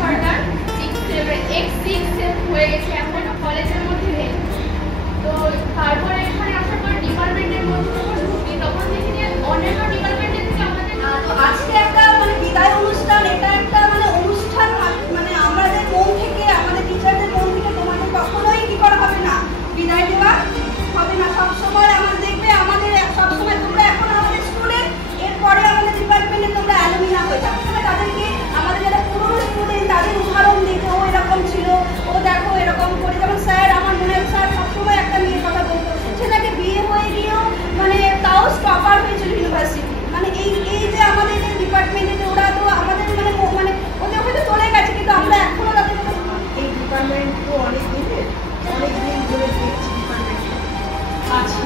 সরকার 6 X6 হয়ে গেছে এখন কলেজের মধ্যে তো তারপরে এখানে আসার পর ডিপার্টমেন্টের মধ্যে যখন ঢুকি তখন দেখি যে অন্যান্য ডিপার্টমেন্টের থেকে আমাদের তো আজকে একটা মানে বিদায় অনুষ্ঠান, এটা একটা মানে অনুষ্ঠান, মানে আমাদের মন থেকে, আমাদের টিচারদের মন থেকে তোমাদের কখনোই কি করা হবে না, বিদায় দেওয়া হবে না। সবসময় আমার দেখবে, আমাদের সবসময় তোমরা এখন আমাদের স্টুডেন্ট, এরপরে আমাদের ডিপার্টমেন্টে তোমরা অ্যালুমিনা হয়ে যাবে। তবে তাদেরকে আমাদের যারা পুরনো স্টুডেন্ট তাদের উদাহরণ দিতে, ও এরকম ছিল, ও দেখো এরকম করে। যেমন স্যার, আমার মনে হয় স্যার সবসময় একটা মেয়ের কথা বলতো, সেটাকে বিয়ে হয়ে গিয়েও মানে তাও টপার হয়েছিল ইউনিভার্সিটি। মানে এই যে আমাদের যে ডিপার্টমেন্টে ওরা তো আমাদের মানে ওদের হয়তো চলে গেছে, কিন্তু আমরা এখনো তাদের এই ডিপার্টমেন্ট তো অনেক দিন ধরে দেখছি ডিপার্টমেন্ট আছি।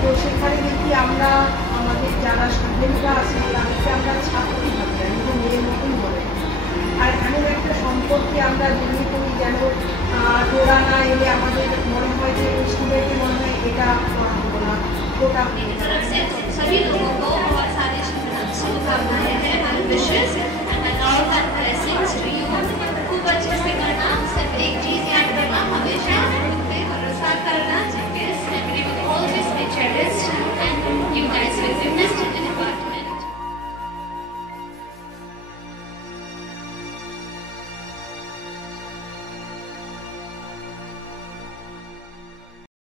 তো সেখানে দেখি আমরা আমাদের যারা স্টুডেন্টরা আছে তাদেরকে আমরা ছাত্রী ভাবি, আমাদের মেয়ের মতন বলে। আর এমন একটা সম্পর্কে আমরা জড়িয়ে পড়ি যেন ওরা না এলে আমাদের মনে হয় যে স্টুডেন্টের মনে হয় এটা করা হলো না, ওটা